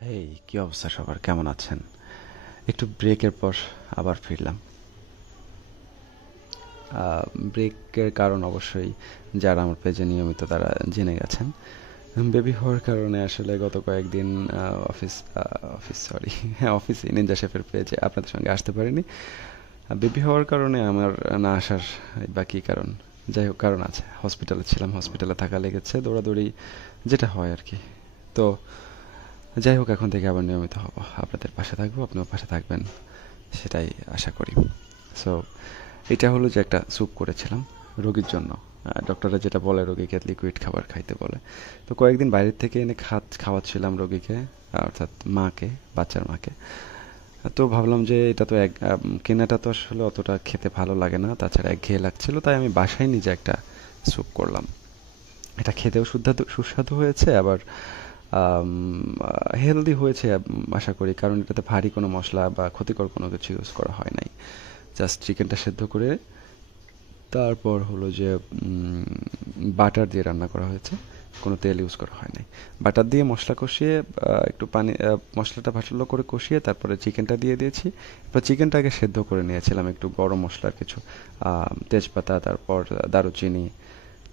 হেই, কি অবস্থা সবার? কেমন আছেন? একটু ব্রেকের পর আবার ফিরলাম। ব্রেকের কারণ অবশ্যই যারা আমার পেজে নিয়মিত তারা জেনে গেছেন। বেবি হওয়ার কারণে আসলে গত কয়েকদিন অফিস অফিস সরি হ্যাঁ, অফিসে নিনজা শেফের পেজে আপনাদের সঙ্গে আসতে পারিনি। বেবি হওয়ার কারণে আমার না আসার বা কী কারণ, যাই হোক কারণ আছে। হসপিটালে ছিলাম, হসপিটালে থাকা লেগেছে, দৌড়াদৌড়ি যেটা হয় আর কি। তো যাই হোক, এখন থেকে আবার নিয়মিত হব, আপনাদের পাশে থাকবো, আপনিও পাশে থাকবেন সেটাই আশা করি। সো এটা হলো যে একটা স্যুপ করেছিলাম রোগীর জন্য। ডক্টররা যেটা বলে রোগীকে লিকুইড খাবার খাইতে বলে। তো কয়েকদিন বাইরের থেকে এনে খাওয়াচ্ছিলাম রোগীকে, অর্থাৎ মাকে, বাচ্চার মাকে। তো ভাবলাম যে এটা তো কেনাটা তো আসলে অতটা খেতে ভালো লাগে না, তাছাড়া একঘেয়ে লাগছিল, তাই আমি বাসায় নিজে একটা স্যুপ করলাম। এটা খেতেও সুস্বাদু হয়েছে, আবার হেলদি হয়েছে আশা করি, কারণ এটাতে ভারী কোনো মশলা বা ক্ষতিকর কোনো কিছু ইউজ করা হয় নাই। জাস্ট চিকেনটা সেদ্ধ করে তারপর হলো যে বাটার দিয়ে রান্না করা হয়েছে, কোনো তেল ইউজ করা হয় নাই। বাটার দিয়ে মশলা কষিয়ে একটু পানি, মশলাটা ভালো করে কষিয়ে তারপরে চিকেনটা দিয়ে দিয়েছি। এরপর চিকেনটাকে সেদ্ধ করে নিয়েছিলাম, একটু গরম মশলার কিছু তেজপাতা, তারপর দারুচিনি,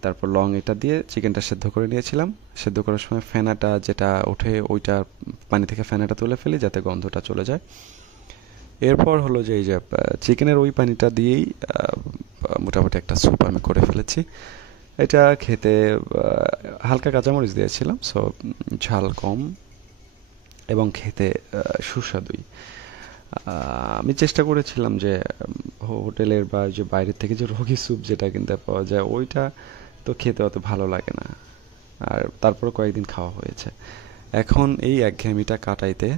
তারপর লং, এটা দিয়ে চিকেনটা সেদ্ধ করে নিয়েছিলাম। সেদ্ধ করার সময় ফেনাটা যেটা ওঠে ওইটা, পানি থেকে ফেনাটা তুলে ফেলি যাতে গন্ধটা চলে যায়। এরপর হলো যে এই যে চিকেনের ওই পানিটা দিয়েই মোটামুটি একটা স্যুপ আমি করে ফেলেছি। এটা খেতে হালকা কাঁচামরিচ দিয়েছিলাম, সো ঝাল কম এবং খেতে সুস্বাদুই। আমি চেষ্টা করেছিলাম যে হোটেলের বা যে বাইরের থেকে যে রোগী স্যুপ যেটা কিনতে পাওয়া যায় ওইটা তো খেতে অত ভালো লাগে না, আর তারপর কয়েকদিন খাওয়া হয়েছে। এখন এই একঘেয়েমিটা কাটাইতে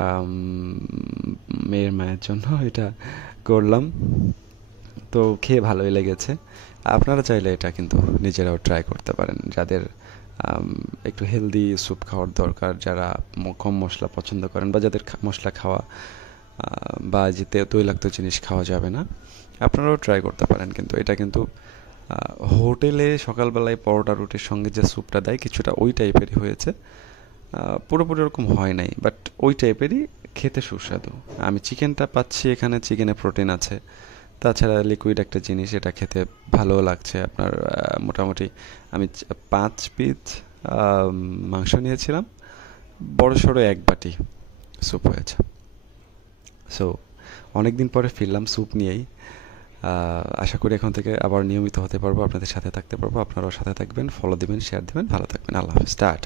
আম, মেয়ের মায়ের জন্য এটা করলাম। তো খেয়ে ভালোই লেগেছে। আপনারা চাইলে এটা কিন্তু নিজেরাও ট্রাই করতে পারেন, যাদের একটু হেলদি স্যুপ খাওয়ার দরকার, যারা কম মশলা পছন্দ করেন, বা যাদের মশলা খাওয়া বা যেতে তৈলাক্ত জিনিস খাওয়া যাবে না, আপনারাও ট্রাই করতে পারেন। কিন্তু এটা কিন্তু হোটেলে সকালবেলায় পরোটা রুটির সঙ্গে যে স্যুপটা দেয় কিছুটা ওই টাইপেরই হয়েছে। পুরোপুরি ওরকম হয় নাই, বাট ওই টাইপেরই, খেতে সুস্বাদু। আমি চিকেনটা পাচ্ছি এখানে, চিকেনে প্রোটিন আছে, তাছাড়া লিকুইড একটা জিনিস, এটা খেতে ভালোও লাগছে। আপনার মোটামুটি আমি 5 পিস মাংস নিয়েছিলাম, বড়সড় এক বাটি স্যুপ হয়েছে। সো অনেক দিন পরে ফিরলাম স্যুপ নিয়েই। আশা করি এখন থেকে আবার নিয়মিত হতে পারবো, আপনাদের সাথে থাকতে পারবো, আপনারাও সাথে থাকবেন, ফলো দিবেন, শেয়ার দিবেন, ভালো থাকবেন। আল্লাহ হাফিজ, টাটা।